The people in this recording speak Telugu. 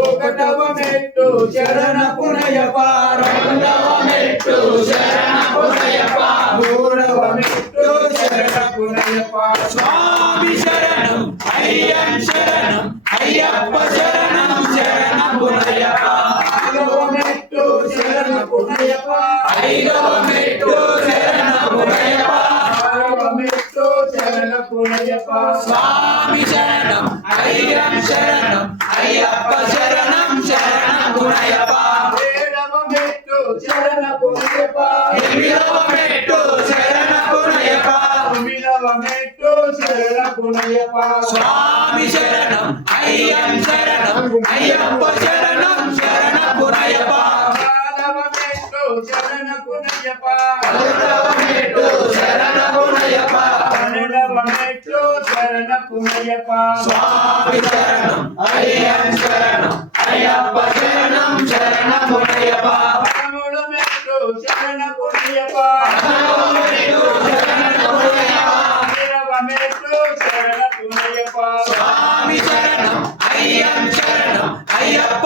ఒకటవ మెట్టు శరణ పునయప రెండవ మెట్టు శరణ పునయప మూడవ మెట్టు శరణ పునయప స్వామి శరణం అయ్యం శరణం అయ్యప్ప శరణం శరణ పునయప నాలుగవ మెట్టు శరణ పునయప ఐదవ మెట్టు శరణ పునయప ఆరవ మెట్టు శరణ పునయప స్వామి శరణం అయ్యం శరణం అయ్యప్ప శరణం శరణ పునయప ఏడవ మెట్టు శరణ పునయప ఎనిమిదవ మెట్టు శరణ పునయప తొమ్మిదవ మెట్టు శరణ పునయప స్వామి శరణం అయ్యం శరణం అయ్యప్ప శరణం శరణ పునయప పదవ మెట్టు శరణ పునయప పదవ మెట్టు శరణ పునయప పన్నెండవ మెట్టు శరణ పునయప స్వామి శరణం అయ్యం శరణం అయ్యప్ప శరణం శరణ పునయప పదమూడు మెట్టు శరణ పునయప పదమూడు మెట్టు శరణ పునయప ఇరవ మెట్టు శరణ పునయప స్వామి శరణం అయ్యం శరణం అయ్యప్ప